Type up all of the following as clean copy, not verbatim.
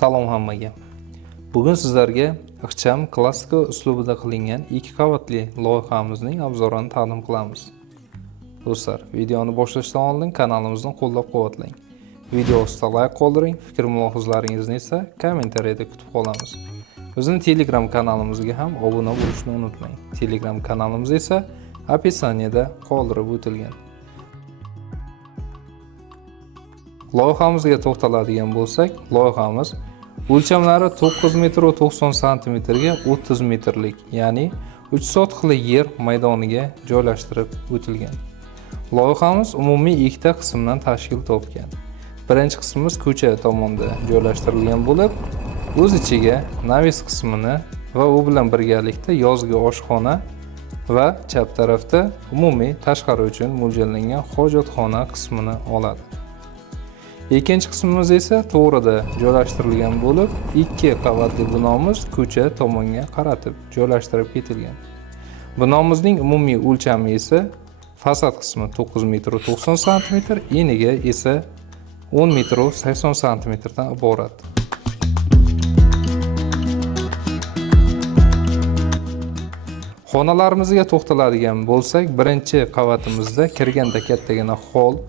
Salom hammaga. Bugun sizlarga ixcham klassika uslubida qilingan 2 qavatli loyihamizning obzorini taqdim qilamiz. Do'stlar, videoni boshlashdan oldin kanalimizni qo'llab-quvvatlang. Video ostida like qoldiring, fikr-mulohazalaringizni esa kommentariyada kutib qolamiz. Bizning Telegram kanalimizga ham obuna bo'lishni unutmang. Telegram kanalimiz esa описаниеda qoldirib o'tilgan. Loyihamizga to'xtaladigan bo'lsak, loyihamiz o'lchamlari 9 metr 90 sm ga 30 metrlik, ya'ni 3 sotixli yer maydoniga joylashtirib o'tilgan. Loyihamiz umumiy 2 ta qismdan tashkil topgan. Birinchi qismimiz ko'cha tomonda joylashtirilgan bo'lib, o'z ichiga navis qismini va u bilan birgalikda yozgi oshxona va chap tarafda umumiy tashqari uchun mo'ljallangan hojatxona qismini oladi. Ikkinchi qismimiz esa to'g'rida joylashtirilgan bo'lib, 2 qavatli binomiz ko'cha tomonga qaratib joylashtirib ketilgan. Binomizning umumiy o'lchami esa fasad qismi 9 metr 90 sm, eniga esa 10 metr 80 sm dan iborat. Xonalarimizga to'xtaladigan bo'lsak, birinchi qavatimizda kirganda kattagina hol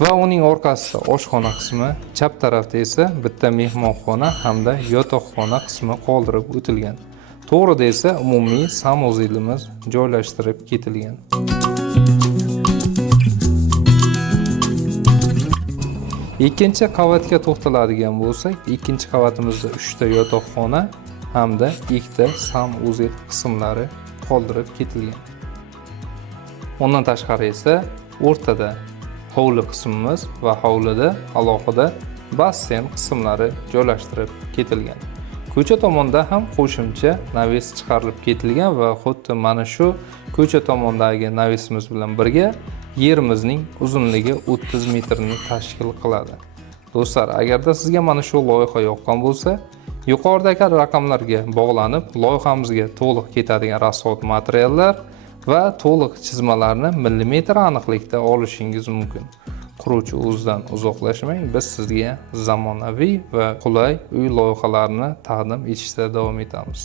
va uning orqasida oshxona qismi, chap tarafda esa bitta mehmonxona hamda yotoqxona qismi qoldirib o'tilgan. To'g'rida esa umumiy sanuzelimiz joylashtirib ketilgan. Ikkinchi qavatga to'xtaladigan bo'lsak, ikkinchi qavatimizda 3 ta yotoqxona hamda 2 ta sanuzel qismlari qoldirib ketilgan. Undan tashqari esa o'rtada hovli qismimiz va hovlida alohida basseyn qismlari joylashtirib ketilgan. Ko'cha tomonda ham qo'shimcha navis chiqarilib ketilgan va xuddi mana shu ko'cha tomondagi navisimiz bilan birga yerimizning uzunligi 30 metrni tashkil qiladi. Do'stlar, agarda sizga mana shu loyiha yoqqan bo'lsa, yuqoridagi raqamlarga bog'lanib, loyihamizga to'liq ketadigan rasvot materiallar va to'liq chizmalarni millimetr aniqlikda olishingiz mumkin. Quruvchi o'zidan uzoqlashmang, biz sizga zamonaviy va qulay uy loyihalarini taqdim etishda davom etamiz.